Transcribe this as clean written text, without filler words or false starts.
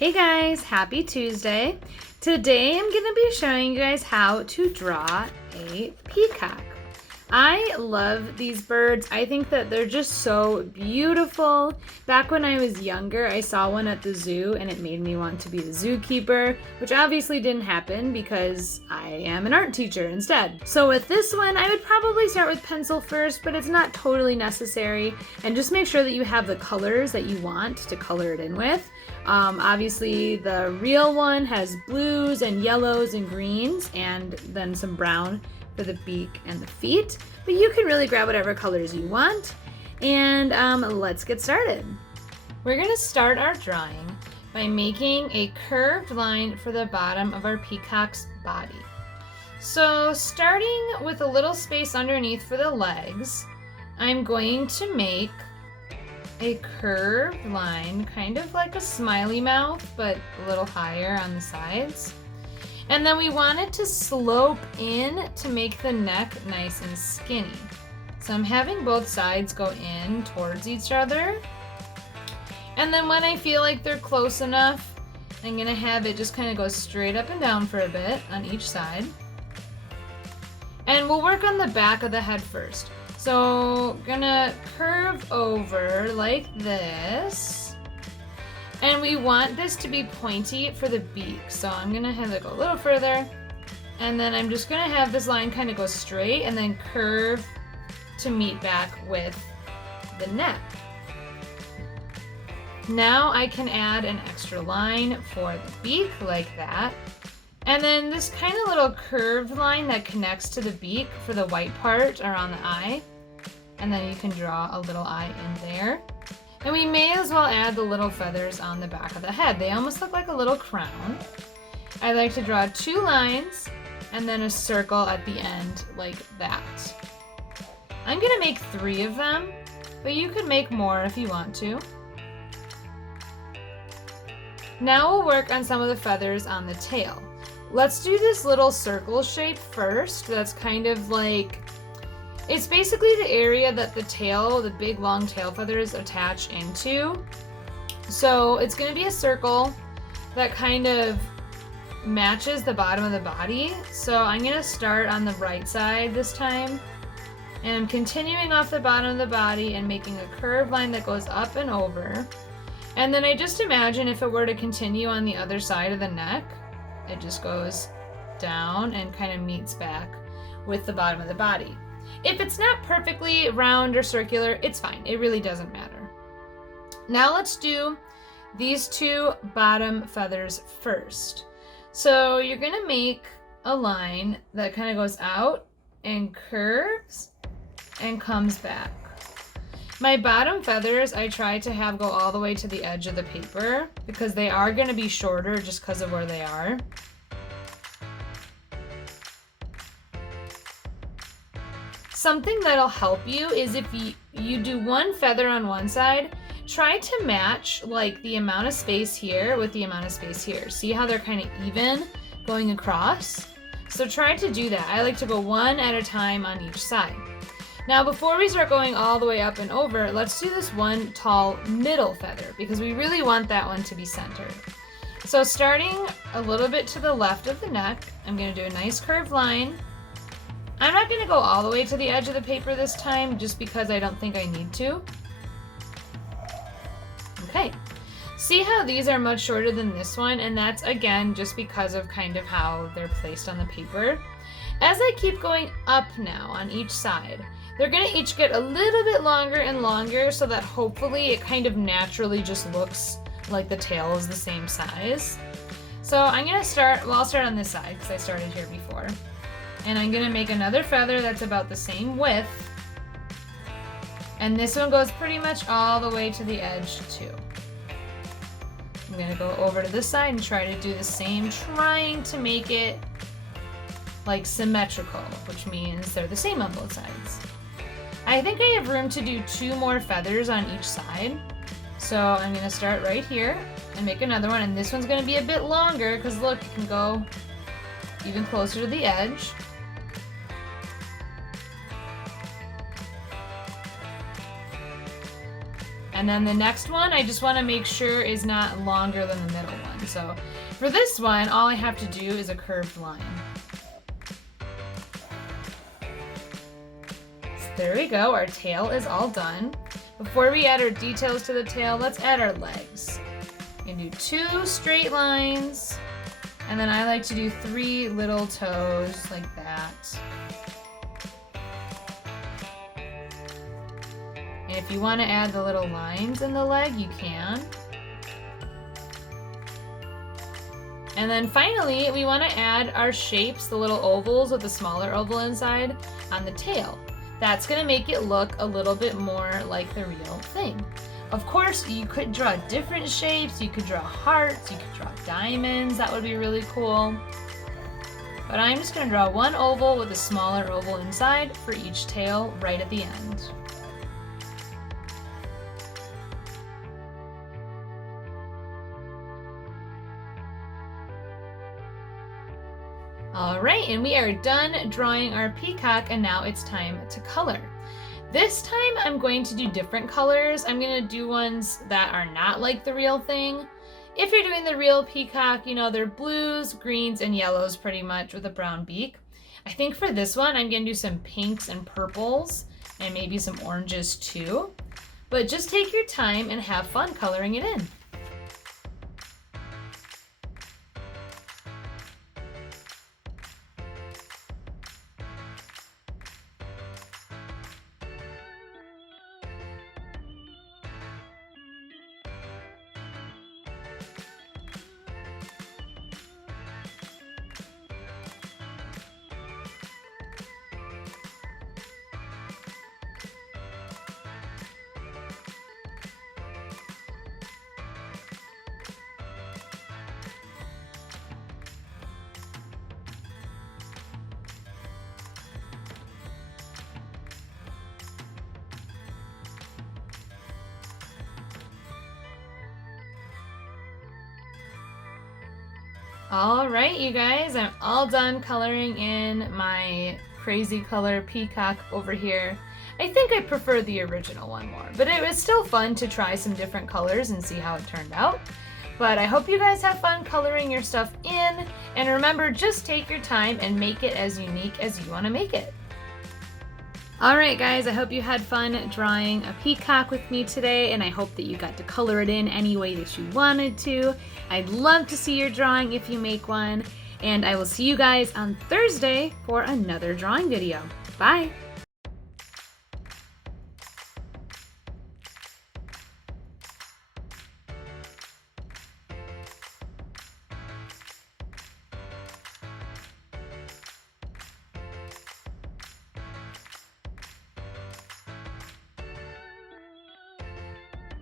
Hey guys, happy Tuesday. Today I'm going to be showing you guys how to draw a peacock. I love these birds. I think that they're just so beautiful. Back when I was younger, I saw one at the zoo and it made me want to be the zookeeper, which obviously didn't happen because I am an art teacher instead. So with this one, I would probably start with pencil first, but it's not totally necessary. And just make sure that you have the colors that you want to color it in with. Obviously the real one has blues and yellows and greens and then some brown for the beak and the feet, but you can really grab whatever colors you want. And let's get started. We're going to start our drawing by making a curved line for the bottom of our peacock's body. So starting with a little space underneath for the legs, I'm going to make a curved line, kind of like a smiley mouth, but a little higher on the sides. And then we want it to slope in to make the neck nice and skinny. So I'm having both sides go in towards each other. And then when I feel like they're close enough, I'm gonna have it just kind of go straight up and down for a bit on each side. And we'll work on the back of the head first. So gonna curve over like this. And we want this to be pointy for the beak. So I'm gonna have it go a little further. And then I'm just gonna have this line kind of go straight and then curve to meet back with the neck. Now I can add an extra line for the beak like that. And then this kind of little curved line that connects to the beak for the white part around the eye. And then you can draw a little eye in there. And we may as well add the little feathers on the back of the head. They almost look like a little crown. I like to draw 2 lines and then a circle at the end like that. I'm gonna make 3 of them, but you could make more if you want to. Now we'll work on some of the feathers on the tail. Let's do this little circle shape first. That's kind of like, it's basically the area that the tail, the big long tail feathers attach into. So it's going to be a circle that kind of matches the bottom of the body. So I'm going to start on the right side this time. And I'm continuing off the bottom of the body and making a curved line that goes up and over. And then I just imagine if it were to continue on the other side of the neck, it just goes down and kind of meets back with the bottom of the body. If it's not perfectly round or circular, it's fine. It really doesn't matter. Now let's do these 2 bottom feathers first. So you're going to make a line that kind of goes out and curves and comes back. My bottom feathers, I try to have go all the way to the edge of the paper because they are going to be shorter just because of where they are. Something that'll help you is if you do 1 feather on one side, try to match like the amount of space here with the amount of space here. See how they're kind of even going across? So try to do that. I like to go 1 at a time on each side. Now before we start going all the way up and over, let's do this 1 tall middle feather because we really want that one to be centered. So starting a little bit to the left of the neck, I'm going to do a nice curved line. I'm not going to go all the way to the edge of the paper this time just because I don't think I need to. Okay, see how these are much shorter than this one, and that's again just because of kind of how they're placed on the paper. As I keep going up now on each side, they're going to each get a little bit longer and longer so that hopefully it kind of naturally just looks like the tail is the same size. So I'm going to start, well I'll start on this side because I started here before. And I'm going to make another feather that's about the same width. And this one goes pretty much all the way to the edge too. I'm going to go over to this side and try to do the same, trying to make it like symmetrical, which means they're the same on both sides. I think I have room to do 2 more feathers on each side. So I'm going to start right here and make another one. And this one's going to be a bit longer because look, it can go even closer to the edge. And then the next one, I just want to make sure is not longer than the middle one. So for this one, all I have to do is a curved line. So there we go, our tail is all done. Before we add our details to the tail, let's add our legs. You can do 2 straight lines, and then I like to do 3 little toes like that. And if you want to add the little lines in the leg, you can. And then finally, we want to add our shapes, the little ovals with the smaller oval inside, on the tail. That's going to make it look a little bit more like the real thing. Of course, you could draw different shapes. You could draw hearts, you could draw diamonds. That would be really cool. But I'm just going to draw one oval with a smaller oval inside for each tail right at the end. All right, and we are done drawing our peacock, and now it's time to color. This time I'm going to do different colors. I'm going to do ones that are not like the real thing. If you're doing the real peacock, you know, they're blues, greens, and yellows pretty much with a brown beak. I think for this one, I'm going to do some pinks and purples and maybe some oranges too. But just take your time and have fun coloring it in. All right, you guys, I'm all done coloring in my crazy color peacock over here. I think I prefer the original one more, but it was still fun to try some different colors and see how it turned out. But I hope you guys have fun coloring your stuff in, and remember, just take your time and make it as unique as you want to make it. Alright guys, I hope you had fun drawing a peacock with me today, and I hope that you got to color it in any way that you wanted to. I'd love to see your drawing if you make one, and I will see you guys on Thursday for another drawing video. Bye!